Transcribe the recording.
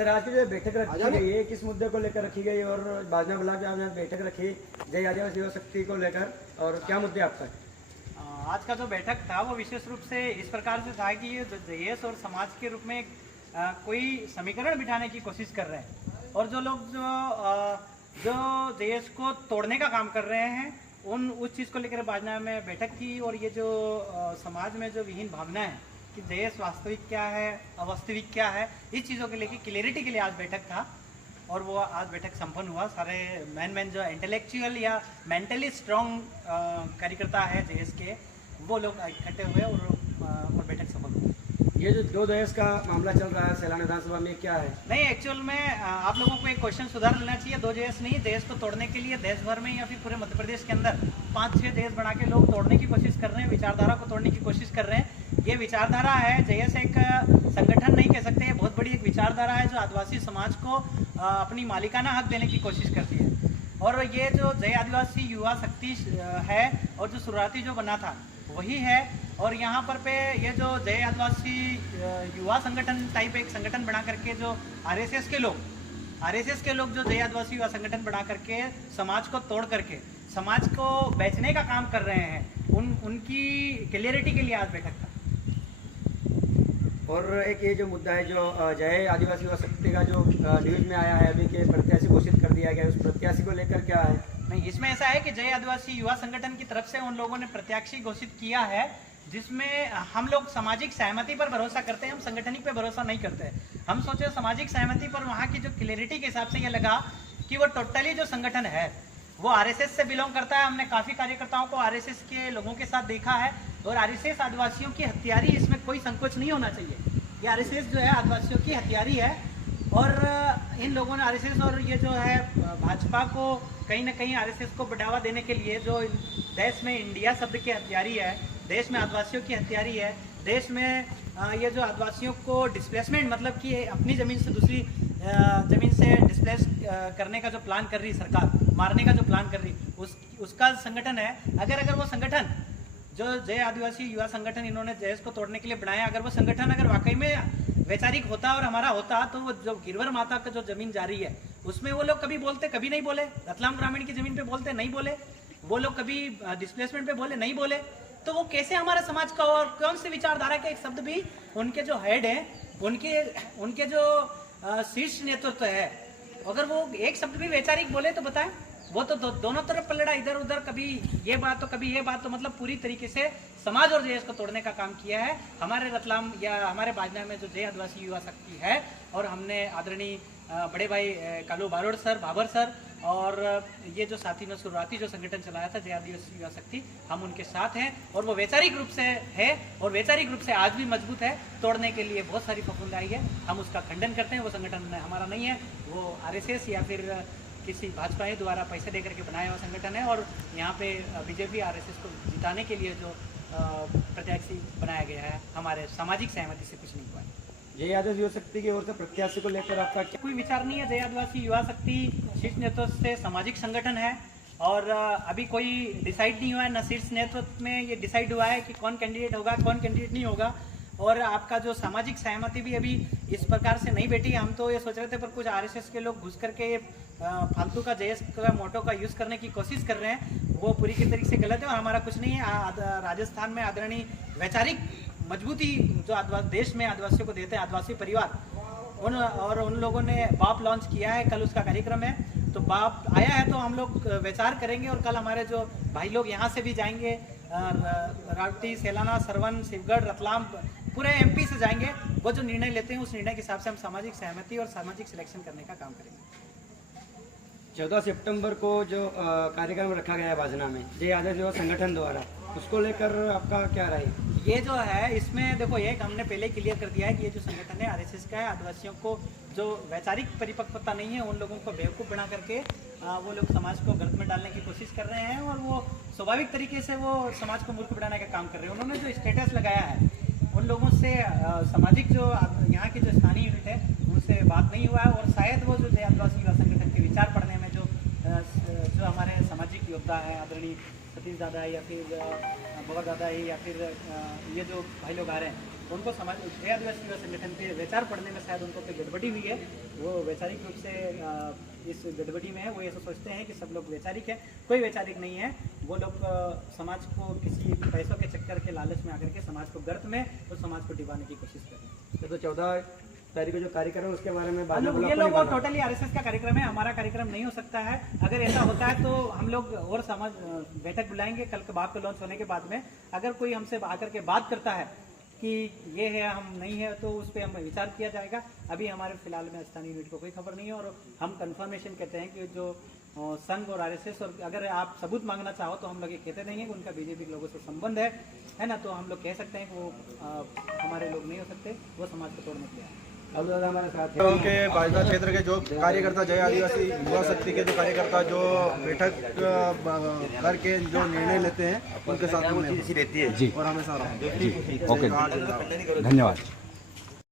Sir आज की जो बैठक रखी गई है किस मुद्दे को लेकर रखी गई और बाजना ब्लॉक में आपने बैठक रखी जय आदिवासी युवा शक्ति को लेकर और क्या मुद्दे आपका? आज का जो बैठक था वो विशेष रूप से इस प्रकार से था कि ये देश और समाज के रूप में कोई समीकरण बिठाने की कोशिश कर रहे हैं और जो लोग जो देश को तोड़ने का काम कर रहे हैं उस चीज़ को लेकर बाजना में बैठक की। और ये जो समाज में जो विहीन भावना है कि देश वास्तविक क्या है अवास्तविक क्या है, इस चीज़ों के लेके क्लियरिटी के लिए आज बैठक था और वो आज बैठक संपन्न हुआ। सारे मैन जो इंटेलेक्चुअल या मेंटली स्ट्रॉन्ग कार्यकर्ता है देश के, वो लोग इकट्ठे हुए और बैठक सफल हुई। ये जो 2 दहेज का मामला चल रहा है सैलाना विधानसभा में, क्या है? नहीं, एक्चुअल में आप लोगों को एक क्वेश्चन सुधार लेना चाहिए। 2 दहेज नहीं, देश को तोड़ने के लिए देश भर में या फिर पूरे मध्य प्रदेश के अंदर 5-6 दहेज बना के लोग तोड़ने की कोशिश कर रहे हैं, विचारधारा को तोड़ने की कोशिश कर रहे हैं। ये विचारधारा है, जयस एक संगठन नहीं कह सकते, बहुत बड़ी एक विचारधारा है जो आदिवासी समाज को अपनी मालिकाना हक देने की कोशिश करती है। और ये जो जय आदिवासी युवा शक्ति है और जो शुरुआती जो बना था वही है। और यहाँ पर पे ये जो जय आदिवासी युवा संगठन टाइप एक संगठन बना करके जो आरएसएस के लोग जो जय आदिवासी युवा संगठन बना करके समाज को तोड़ करके समाज को बेचने का काम कर रहे हैं, उनकी क्लियरिटी के लिए आज बैठक था। और एक ये जो मुद्दा है जो जय आदिवासी युवा शक्ति का जो न्यूज में आया है अभी के प्रत्याशी घोषित कर दिया गया, उस प्रत्याशी को लेकर क्या है? नहीं, इसमें ऐसा है कि जय आदिवासी युवा संगठन की तरफ से उन लोगों ने प्रत्याशी घोषित किया है जिसमें हम लोग सामाजिक सहमति पर भरोसा करते हैं, हम संगठनिक पे भरोसा नहीं करते। हम सोचे सामाजिक सहमति पर वहाँ की जो क्लियरिटी के हिसाब से ये लगा कि वो टोटली जो संगठन है वो आरएसएस से बिलोंग करता है। हमने काफ़ी कार्यकर्ताओं को आरएसएस के लोगों के साथ देखा है और आरएसएस आदिवासियों की हथियारी, इसमें कोई संकोच नहीं होना चाहिए। ये आरएसएस जो है आदिवासियों की हथियारी है और इन लोगों ने आरएसएस और ये जो है भाजपा को कहीं ना कहीं आरएसएस को बढ़ावा देने के लिए जो देश में इंडिया शब्द की हथियारी है, देश में आदिवासियों की हथियारी है, देश में ये जो आदिवासियों को डिस्प्लेसमेंट मतलब कि अपनी ज़मीन से दूसरी ज़मीन से डिस्प्लेस करने का जो प्लान कर रही सरकार, मारने का जो प्लान कर रही उसका संगठन है। अगर वो संगठन जो जय आदिवासी युवा संगठन इन्होंने देश को तोड़ने के लिए बनाया, अगर वो संगठन अगर वाकई में वैचारिक होता और हमारा होता तो वो जो गिरवर माता का जो जमीन जा रही है उसमें वो लोग कभी बोलते, कभी नहीं बोले। रतलाम ग्रामीण की जमीन पे बोलते, नहीं बोले। वो लोग कभी डिस्प्लेसमेंट पे बोले, नहीं बोले। तो वो कैसे हमारे समाज का और कौन से विचारधारा के एक शब्द भी उनके जो हेड हैं, उनके जो शीर्ष नेतृत्व है, अगर वो एक शब्द भी वैचारिक बोले तो बताएं। वो तो दोनों तरफ पलड़ा, इधर उधर, कभी ये बात तो कभी ये बात, तो मतलब पूरी तरीके से समाज और देश को तोड़ने का काम किया है हमारे रतलाम या हमारे बाजना में जो जय आदिवासी युवा शक्ति है। और हमने आदरणीय बड़े भाई कालू बारोड़ सर, बाबर सर और ये जो साथी ने शुरुआती जो संगठन चलाया था जय आदिवासी युवा शक्ति, हम उनके साथ हैं और वो वैचारिक रूप से है और वैचारिक रूप से आज भी मजबूत है। तोड़ने के लिए बहुत सारी फफूंद आई है, हम उसका खंडन करते हैं। वो संगठन हमारा नहीं है, वो आरएसएस या फिर किसी भाजपा द्वारा पैसे देकर के बनाया हुआ संगठन है। और यहाँ पे बीजेपी आरएसएस को जिताने के लिए जो प्रत्याशी बनाया गया है, हमारे सामाजिक सहमति से कुछ नहीं हुआ है। जय आदिवासी युवा शक्ति की ओर से प्रत्याशी को लेकर आपका क्या कोई विचार नहीं है। जय आदिवासी युवा शक्ति शीर्ष नेतृत्व से सामाजिक संगठन है और अभी कोई डिसाइड नहीं हुआ है, न शीर्ष नेतृत्व में ये डिसाइड हुआ है कि कौन कैंडिडेट होगा, कौन कैंडिडेट नहीं होगा। और आपका जो सामाजिक सहमति भी अभी इस प्रकार से नहीं बैठी। हम तो ये सोच रहे थे पर कुछ आरएसएस के लोग घुस करके फालतू का जयस का मोटो का यूज़ करने की कोशिश कर रहे हैं, वो पूरी की तरीके से गलत है और हमारा कुछ नहीं है। राजस्थान में आदरणीय वैचारिक मजबूती जो देश में आदिवासियों को देते हैं आदिवासी परिवार, उन लोगों ने बाप लॉन्च किया है, कल उसका कार्यक्रम है। तो बाप आया है तो हम लोग विचार करेंगे और कल हमारे जो भाई लोग यहाँ से भी जाएंगे, रावटी, सैलाना, सरवन, शिवगढ़, रतलाम, पूरे एमपी से जाएंगे। वो जो निर्णय लेते हैं उस निर्णय के हिसाब से हम सामाजिक सहमति और सामाजिक सिलेक्शन करने का काम करेंगे। 14 सितंबर को जो कार्यक्रम रखा गया है बाजना में जय आदिवासी युवा संगठन द्वारा, उसको लेकर आपका क्या राय? ये जो है इसमें देखो, एक हमने पहले क्लियर कर दिया है कि ये जो संगठन है आरएसएस का है। आदिवासियों को जो वैचारिक परिपक्वता नहीं है उन लोगों को बेवकूफ़ बना करके वो लोग समाज को गलत में डालने की कोशिश कर रहे हैं और वो स्वाभाविक तरीके से वो समाज को मूर्ख बनाने का काम कर रहे हैं। उन्होंने जो स्टेटस लगाया है उन लोगों से सामाजिक जो यहाँ की जो स्थानीय यूनिट है उनसे बात नहीं हुआ है और शायद वो जो जय आदिवासी युवा संगठन के विचार पढ़ने में जो हमारे सामाजिक योद्धा है, आदरणीय सतीश दादा है या फिर बाबा दादा है या फिर ये जो भाई लोग आ रहे हैं, उनको समाज जय आदिवासी युवा संगठन के विचार पढ़ने में शायद उनको कोई गड़बड़ी हुई है। वो वैचारिक रूप से इस गड़बड़ी में है। वो ऐसा सोचते हैं कि सब लोग वैचारिक है, कोई वैचारिक नहीं है। वो लोग समाज को किसी पैसों के चक्कर के लालच में आकर के समाज को गर्त में और समाज को डिबाने की कोशिश कर रहे हैं। तो 14 तारीख को जो कार्यक्रम है उसके बारे में बाद में ये लोग टोटली आरएसएस का कार्यक्रम है, हमारा कार्यक्रम नहीं हो सकता है। अगर ऐसा होता है तो हम लोग और समाज बैठक बुलाएंगे कल के बाद, लॉन्च होने के बाद में। अगर कोई हमसे आकर के बात करता है कि ये है हम नहीं है, तो उस पर हम विचार किया जाएगा। अभी हमारे फिलहाल में स्थानीय यूनिट को कोई खबर नहीं है और हम कंफर्मेशन कहते हैं कि जो संघ और आरएसएस, और अगर आप सबूत मांगना चाहो तो हम लोग ये कहते नहीं है कि उनका बीजेपी के लोगों से संबंध है ना, तो हम लोग कह सकते हैं कि वो हमारे लोग नहीं हो सकते, वो समाज को तोड़ने के लिए आए। अब दादा हमारे साथ के बाजदा क्षेत्र के जो कार्यकर्ता, जय आदिवासी युवा शक्ति के जो कार्यकर्ता जो बैठक करके जो निर्णय लेते हैं उनके साथ में रहती है जी और हमेशा ओके धन्यवाद।